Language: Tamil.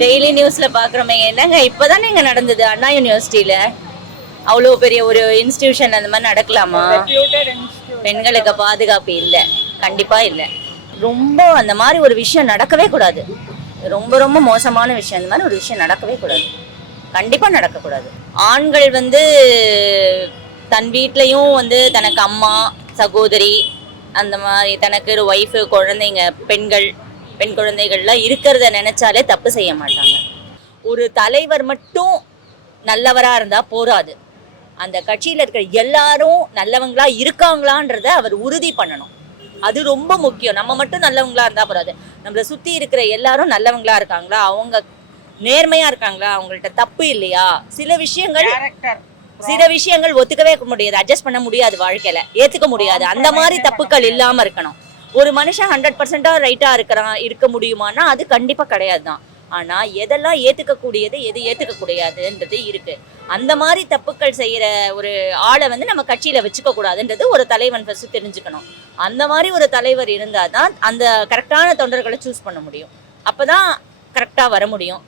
டெய்லி நியூஸ்ல பாக்குறோமே என்னங்க இப்பதானே இங்க நடந்தது அண்ணா யூனிவர்சிட்டியில அவ்வளோ பெரிய ஒரு இன்ஸ்டிடியூஷன் அந்த மாதிரி நடக்கலாமா? பெண்களுக்கு பாதுகாப்பு இல்லை கண்டிப்பா இல்லை. ரொம்ப அந்த மாதிரி ஒரு விஷயம் நடக்கவே கூடாது. ரொம்ப ரொம்ப மோசமான விஷயம். அந்த மாதிரி ஒரு விஷயம் நடக்கவே கூடாது. கண்டிப்பா நடக்கக்கூடாது. ஆண்கள் வந்து தன் வீட்லயும் வந்து தனக்கு அம்மா சகோதரி அந்த மாதிரி தனக்கு ஒரு ஒய்ஃபு குழந்தைங்க பெண்கள் பெண் குழந்தைகள்லாம் இருக்கிறத நினைச்சாலே தப்பு செய்ய மாட்டாங்க. ஒரு தலைவர் மட்டும் நல்லவரா இருந்தா போராது அந்த கட்சியில இருக்கிற எல்லாரும் நல்லவங்களா இருக்காங்களான்றத அவர் உறுதி பண்ணணும். அது ரொம்ப முக்கியம். நம்ம மட்டும் நல்லவங்களா இருந்தா போறாது நம்மளை சுத்தி இருக்கிற எல்லாரும் நல்லவங்களா இருக்காங்களா? அவங்க நேர்மையா இருக்காங்களா? அவங்கள்ட்ட தப்பு இல்லையா? சில விஷயங்கள் சில விஷயங்கள் ஒத்துக்கவே முடியாது. அட்ஜஸ்ட் பண்ண முடியாது வாழ்க்கையில. ஏத்துக்க முடியாது. அந்த மாதிரி தப்புக்கள் இல்லாம இருக்கணும். ஒரு மனுஷன் ஹண்ட்ரட் பர்சன்டா ரைட்டாக இருக்கிறான் இருக்க முடியுமானா அது கண்டிப்பாக கிடையாது தான் ஆனால் எதெல்லாம் ஏற்றுக்கக்கூடியது எது ஏத்துக்க இருக்குது அந்த மாதிரி தப்புக்கள் செய்கிற ஒரு ஆளை வந்து நம்ம கட்சியில் வச்சுக்க கூடாதுன்றது ஒரு தலைவன் ஃபஸ்ட்டு தெரிஞ்சுக்கணும். அந்த மாதிரி ஒரு தலைவர் இருந்தால் தான் அந்த கரெக்டான தொண்டர்களை சூஸ் பண்ண முடியும். அப்போ தான் கரெக்டாக வர முடியும்.